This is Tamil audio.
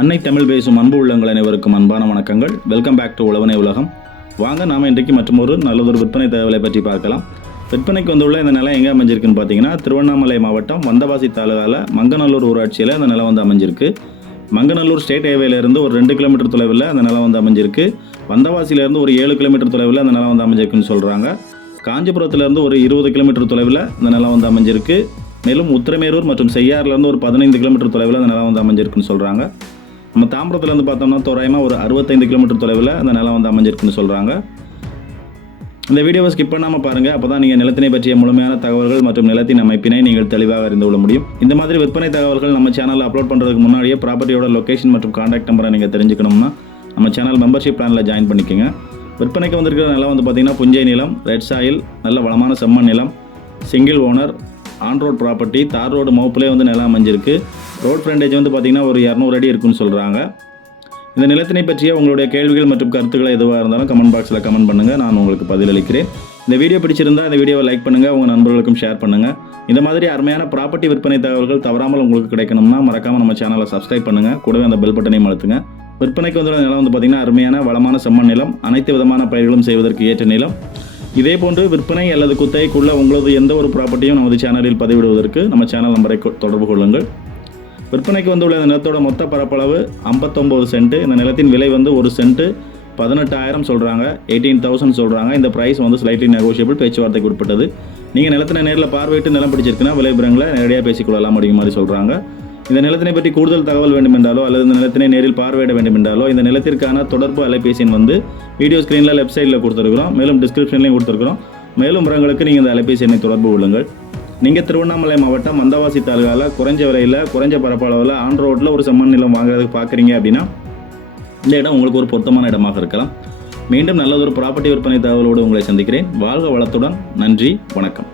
அன்னை தமிழ் பேசும் அன்பு உள்ளங்கள் அனைவருக்கும் அன்பான வணக்கங்கள். வெல்கம் பேக் டு உழவனை உலகம். வாங்க நாம் இன்றைக்கு மற்றொரு நல்லதொரு விற்பனை தகவலை பற்றி பார்க்கலாம். விற்பனைக்கு வந்துள்ள இந்த நிலம் எங்கே அமைஞ்சிருக்குன்னு பார்த்தீங்கன்னா திருவண்ணாமலை மாவட்டம் வந்தவாசி தாலுகாவில் மங்கநல்லூர் ஊராட்சியில் அந்த நிலம் வந்து அமைஞ்சிருக்கு. மங்கநல்லூர் ஸ்டேட் ஹைவேலேருந்து ஒரு ரெண்டு கிலோமீட்டர் தொலைவில் அந்த நிலம் வந்து அமைஞ்சிருக்கு. வந்தவாசியிலேருந்து ஒரு ஏழு கிலோமீட்டர் தொலைவில் அந்த நிலம் வந்து அமைஞ்சிருக்குன்னு சொல்கிறாங்க காஞ்சிபுரத்துலேருந்து ஒரு இருபது கிலோமீட்டர் தொலைவில் இந்த நிலம் வந்து அமைஞ்சிருக்கு. மேலும் உத்திரமேரூர் மற்றும் செய்யாறுலேருந்து ஒரு பதினைந்து கிலோமீட்டர் தொலைவில் அந்த நிலம் வந்து அமைஞ்சிருக்குன்னு சொல்கிறாங்க நம்ம தாம்பரத்துலேருந்து பார்த்தோம்னா தோராயமாக ஒரு அறுபத்தைந்து கிலோமீட்டர் தொலைவில் அந்த நிலம் வந்து அமைஞ்சிருக்குன்னு சொல்கிறாங்க இந்த வீடியோவை ஸ்கிப் பண்ணாமல் பாருங்கள் அப்போ தான் நீங்கள் நிலத்தினை பற்றிய முழுமையான தகவல்கள் மற்றும் நிலத்தின் அமைப்பினை நீங்கள் தெளிவாக அறிந்து கொள்ள முடியும். இந்த மாதிரி விற்பனை தகவல்கள் நம்ம சேனலில் அப்லோட் பண்ணுறதுக்கு முன்னாடியே ப்ராப்பர்ட்டியோட லொக்கேஷன் மற்றும் காண்டாக்ட் நம்பரை நீங்கள் தெரிஞ்சுக்கணும்னா நம்ம சேனல் மெம்பர்ஷிப் பிளானில் ஜாயின் பண்ணிக்கோங்க. விற்பனைக்கு வந்திருக்கிற நிலம் வந்து பார்த்திங்கன்னா புஞ்சை நிலம் ரெட் சாயில் நல்ல வளமான செம்மண் நிலம் single owner on road property தார் ரோடு மவுப்பிலே வந்து நிலம் அமைஞ்சிருக்கு. ரோட் ஃப்ரண்டேஜ் வந்து பார்த்திங்கன்னா ஒரு இரநூறு அடி இருக்குன்னு சொல்கிறாங்க இந்த நிலத்தினை பற்றிய உங்களுடைய கேள்விகள் மற்றும் கருத்துக்கள் எதுவாக இருந்தாலும் கமெண்ட் பாக்ஸில் கமெண்ட் பண்ணுங்கள் நான் உங்களுக்கு பதிலளிக்கிறேன் இந்த வீடியோ பிடிச்சிருந்தால் இந்த வீடியோவை லைக் பண்ணுங்கள் உங்கள் நண்பர்களுக்கும் ஷேர் பண்ணுங்கள் இந்த மாதிரி அருமையான ப்ராப்பர்ட்டி விற்பனை தகவல்கள் தவறாமல் உங்களுக்கு கிடைக்கணும்னா மறக்காமல் நம்ம சேனலை சப்ஸ்கிரைப் பண்ணுங்கள் கூடவே அந்த பெல் பட்டனையும் அழுத்துங்க. விற்பனைக்கு வந்துள்ள நிலம் வந்து பார்த்திங்கன்னா அருமையான வளமான செம்மண் நிலம். அனைத்து விதமான பயிர்களும் செய்வதற்கு ஏற்ற நிலம். இதே போன்று விற்பனை அல்லது குத்தகைக்குள்ள உங்களது எந்த ஒரு ப்ராப்பர்ட்டியும் நமது சேனலில் பதிவிடுவதற்கு நம்ம சேனல் நம்பரை தொடர்பு கொள்ளுங்கள். விற்பனைக்கு வந்துள்ள இந்த நிலத்தோட மொத்த பரப்பளவு 59 சென்ட் இந்த நிலத்தின் விலை வந்து ஒரு சென்ட்டு பதினெட்டாயிரம் சொல்கிறாங்க எயிட்டீன் தௌசண்ட் சொல்கிறாங்க இந்த ப்ரைஸ் வந்து ஸ்லைட்லி நெகோஷியபிள் பேச்சுவார்த்தைக்கு உட்பட்டது. நீங்கள் நிலத்தின நேரில் பார்வையிட்டு நிலம் பிடிச்சிருக்குன்னா விலைபுரங்களை நேரடியாக பேசிக்கொள்ளலாம் அப்படிங்கிற மாதிரி சொல்கிறாங்க இந்த நிலத்தினை பற்றி கூடுதல் தகவல் வேண்டுமென்றாலோ அல்லது இந்த நிலத்தினை நேரில் பார்வையிட வேண்டுமென்றாலோ இந்த நிலத்திற்கான தொடர்பு அலைபேசியின் வந்து வீடியோ ஸ்க்ரீனில் லெஃப்ட் சைடில் கொடுத்துருக்குறோம். மேலும் டிஸ்கிரிப்ஷன்லையும் கொடுத்துருக்குறோம். மேலும் விவரங்களுக்கு நீங்கள் இந்த அலைபேசி எண்ணை தொடர்பு கொள்ளுங்கள். நீங்கள் திருவண்ணாமலை மாவட்டம் மந்தவாசி தாலுகாவில் குறைஞ்ச விலையில் குறைஞ்ச பரப்பளவில் ஆன் ரோட்டில் ஒரு செம்மண் நிலம் வாங்குறதுக்கு பார்க்குறீங்க அப்படின்னா இந்த இடம் உங்களுக்கு ஒரு பொருத்தமான இடமாக இருக்கலாம். மீண்டும் நல்லதொரு ப்ராப்பர்ட்டி விற்பனை தகவலோடு உங்களை சந்திக்கிறேன். வாழ்க வளத்துடன். நன்றி. வணக்கம்.